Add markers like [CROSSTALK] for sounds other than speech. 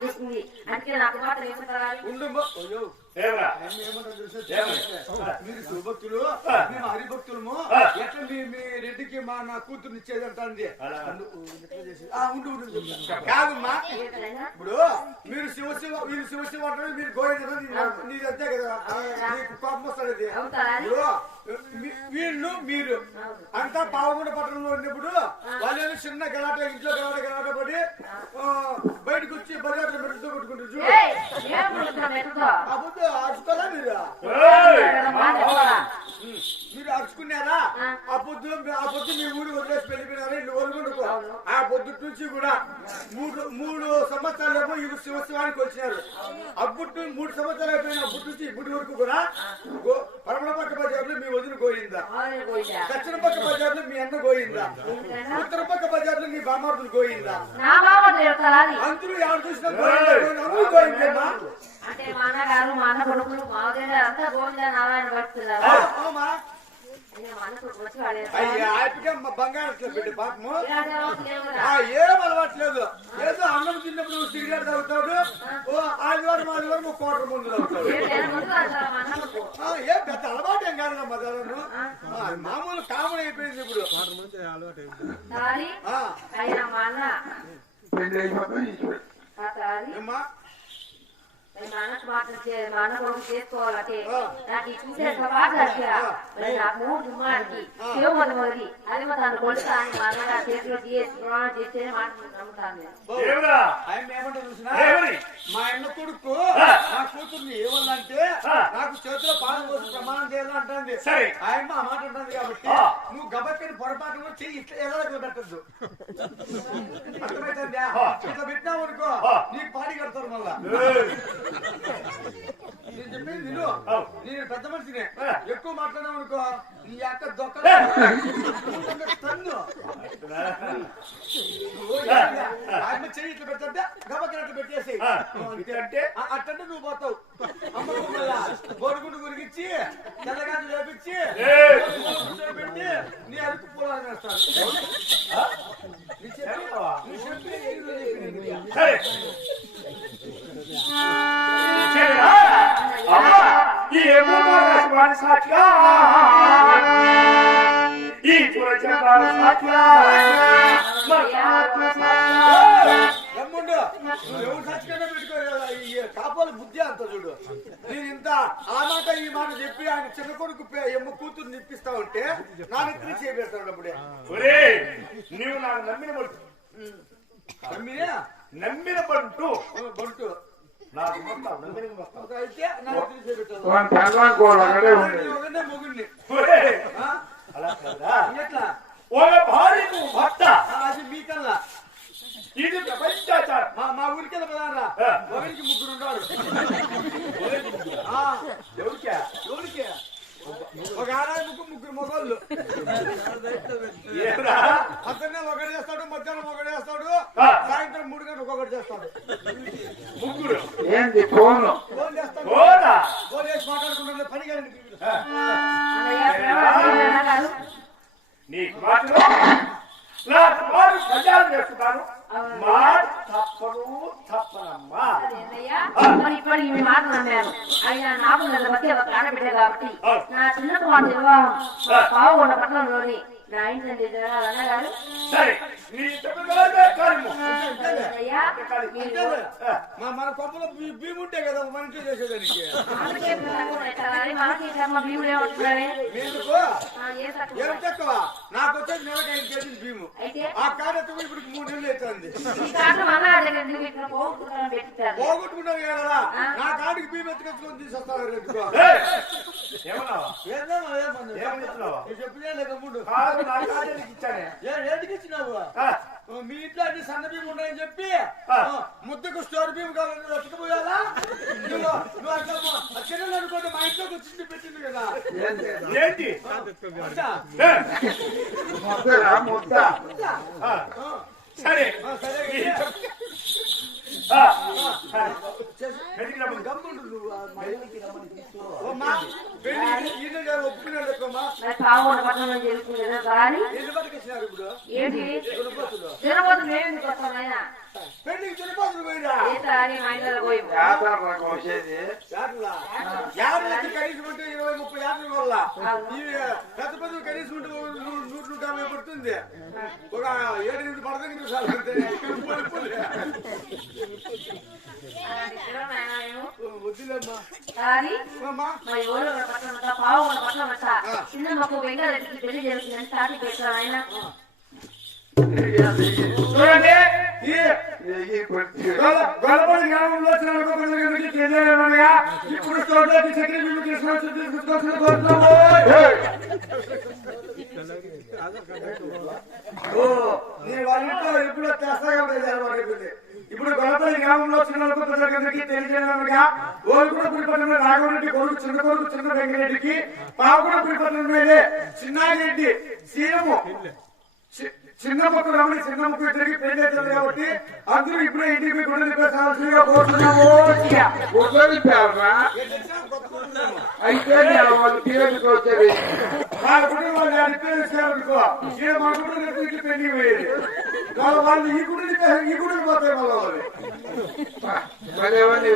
తీసుకుంది అందుకే నాకు మాత్రం ఏమంటారా? మీరు మేము హరిభక్తులము. ఎట్లా మీ మీ రెడ్డికి మా నా కూతురు ఇచ్చేది అలా. ఉండు, ఉండు. కాదమ్మా. ఇప్పుడు మీరు శివ శివ మీరు శివ శివ అంటారు మీరు నీది అంతే కదా. నీకు కోపం వస్తుంది వీళ్ళు మీరు అంతా పావగుండ పట్టణంలో ఉన్నప్పుడు వాళ్ళు చిన్న గలాట ఇంట్లో గలాట గలాట పడి ఆ, బయటకు వచ్చి బరియాట్లు పెట్టుతూ కొట్టుకుంటారు చూడు? అబద్ధం అరుచుకోరా మీరు ఏయ్! ఇక్కడ మాట చెప్పరా? ఉమ్, మీరు అరుచుకున్నారా ఆ. ఆ పొద్దు ఆ పొద్దు మీ ఊరు వదిలేసి వెళ్ళిపోయినారా ఇల్లు వదులుకుంటుకో అవును. ఆ పొద్దు నుంచి కూడా మూడు మూడు సంవత్సరాలేమో ఇవి శివశివానికి వచ్చినారు. అప్పుడు మూడు సంవత్సరాలు అయిపోయిన అప్పటి నుంచి ఇప్పటి వరకు కూడా పరమణ పక్క బజార్లో మీ వదిన గోయిందా? దక్షిణ పక్క బజార్లో మీ అన్న గోయిందా? ఉత్తర పక్క బజార్లో మీ బామార్దులు గోయిందా. అందరూ ఎవరు చూసినా గోయిందేమ్మా అంటే మా అన్నగారు మా అన్న కొడుకులు మా అంతా గోవింద నారాయణ పడుతున్నారు బంగారం ఏం ఆ లేదు. అలవాట్లేదు ఏదో అన్నం తిన్నప్పుడు సిగరెట్ తాగుతాడు ఓ ఆదివారం ఆదివారం ఒక కోటర్ ముందు తాగుతాడు ఏం పెద్ద అలవాటు ఏం కాదు మదాలను మామూలు కామన్ అయిపోయింది ఇప్పుడు. తాళి, ఆయన చేసుకోవాలంటే. నాకు చూసే మూడు అది మా తను కొడుకు అని మా అన్నగారు చేతిలో చేసి ప్రమాణం చేస్తేనే మాట నమ్ముతాను ఆయన? మా అన్న కొడుకు. నా కూతుర్ని ఏమల్లంటే. నాకు చేతిలో పాలు పోసి ప్రమాణం చేయాలంటుంది సరే. ఆయన ఆ మాట అంటుంది కాబట్టి. నువ్వు గబక్కని పొరపాటు చెయ్యి ఇట్లా ఎలా పెట్టద్దు [LAUGHS] అర్థమైతుందా ఇట్లా పెట్టినావు అనుకో. నీకు పాడి కడతారు మళ్ళా! నేను చెప్పేది ఆ. నేను పెద్ద మనిషినే. ఎక్కువ మాట్లాడావు అనుకో నీ యొక్క దొక్క తన్ను ఆయన చెయ్యి ఇట్లా పెట్టంటే గబక్కన అట్లా పెట్టేసి. ఇట్లంటే? అట్టంటే నువ్వు పోతావు వారి సాక్షిగా ఈ సాక్షిగా ఎవరు ఈ కాపాల బుద్ధి అంత చూడు నేను ఇంత ఆ. మాట ఈ మాట చెప్పి ఆయన చిన్న కొడుకు ఎమ్మ కూతురు నిప్పిస్తా ఉంటే నా నెత్తిని చేపెడతాడు అప్పుడే నీవు నాకు నమ్మిన బంటు అమ్మినే నమ్మిన బంటు బొట్టు. నాకు మొత్తం నమ్మిన మొత్తం అయితే నా నెత్తిని చేపెట్టాడు వాని పెళ్ళాం కూడా అక్కడే ఉంది నేను ఒకనే మొగుడిని ఒరే. ఆ? అలా కదా ఎట్లా? ఒక భార్యకు భర్త. అది మీకల్లా ఇది ప్రపంచాచారం మా మా ఊరికెళ్ళ పదారా. ఒకరికి ముగ్గురు? ఆ, ఎవరికా? ఎవరికి? మాట్లాడుకుంటాడు పని కానీ నీకు. మాత్రం నా కుమారు ప్రచారం చేస్తున్నాను మాట తప్పను తప్పనమ్మా ఇప్పటికి మీ మాట నమ్మాను. ఆయన నాకు నన్ను బట్టి ఒక ఆడబిడ్డ కాబట్టి నా చిన్న కుమార్తె వివాహం పావుగొండ పట్టణంలోని సరే మీరు మా మన కొంపలో భీము ఉంటే కదా చేసేదానికి. మనకి? ఏం తక్కువ? నాకు వచ్చేది నెలకు ఐదు కేజీలు భీము ఆ కార్యక్రమం ఇప్పుడు మూడు నెలలు అవుతుంది. పోగొట్టుకున్నావు కదా. నా కాడికి భీము ఎత్తుకొచ్చుకొని తీసుకొస్తాను మీ ఇంట్లో అన్ని సన్న భీము ఉన్నాయని చెప్పి ముద్దకు స్టోర్ భీము కావాలని నువ్వు ఎత్తుకుపోయాలా నువ్వు అనుకోండి మా ఇంట్లోకి వచ్చి పెట్టింది కదా. ఏంటి? సరే. ఆ, సరే నీ అయితే. చెప్ప- ఆ, సరే. చేసి- పెళ్ళికి రమ్మని. గమ్ముండు నువ్వు ఆ మా ఇంటికి రమ్మని తీసుకో. ఓ, మా పెళ్ళి ఈయన గారు పావుగొండ పట్టణంలో జరుగుతుంది వచ్చినారు ఇప్పుడు? ఏంటి? తినబోతు మేము తిరుపతి పోయిరా? ఏంటని మా ఇంట్లో పోయి? వల్ల. పెద్ద పెద్ద కనీసం ఉంటే ఒక నూ- నూరు నూట యాభై పడుతుంది. ఒక ఏడు ఎనిమిది పట్ల ఉంటా చిన్న మొక్క పెళ్ళి పెట్టాను ఆయన చూడండి. గొల్లపల్లి గ్రామంలో వచ్చిన ఇప్పుడు చోట్లకి చక్కెర బిల్లు తీసుకొచ్చి తీసుకొచ్చిన కోరుతున్నాము ఓ, ఇప్పుడు గొల్లపల్లి గ్రామంలో చిన్న ప్రజలకి తెలియజేయగా ఓల్గూడ పుడిపట్నంలో రాఘవరెడ్డి కొడుకు చిన్న కొడుకు చిన్న వెంకరెడ్డికి పావుగూడ పుడిపట్నం మీదే చిన్నారెడ్డి సీఎం చి- చిన్న మొక్క రమణి చిన్న మొక్క ఇద్దరికి పెళ్ళి అవుతుంది కాబట్టి అందరూ ఇప్పుడే ఇంటికి కోరుతున్నాము ఏం తెచ్చినా కొత్త కొనుక్కున్నాము. అయితే వాళ్ళు తీరనికి వచ్చేది. కుటుంబం వాళ్ళు నింపేసారనుకో ఈడ మా కుటుంబం ఇంటికి పెళ్ళి పోయేది? వాళ్ళు ఈ గుడి ఈ గుడికి పోతాయి మళ్ళీ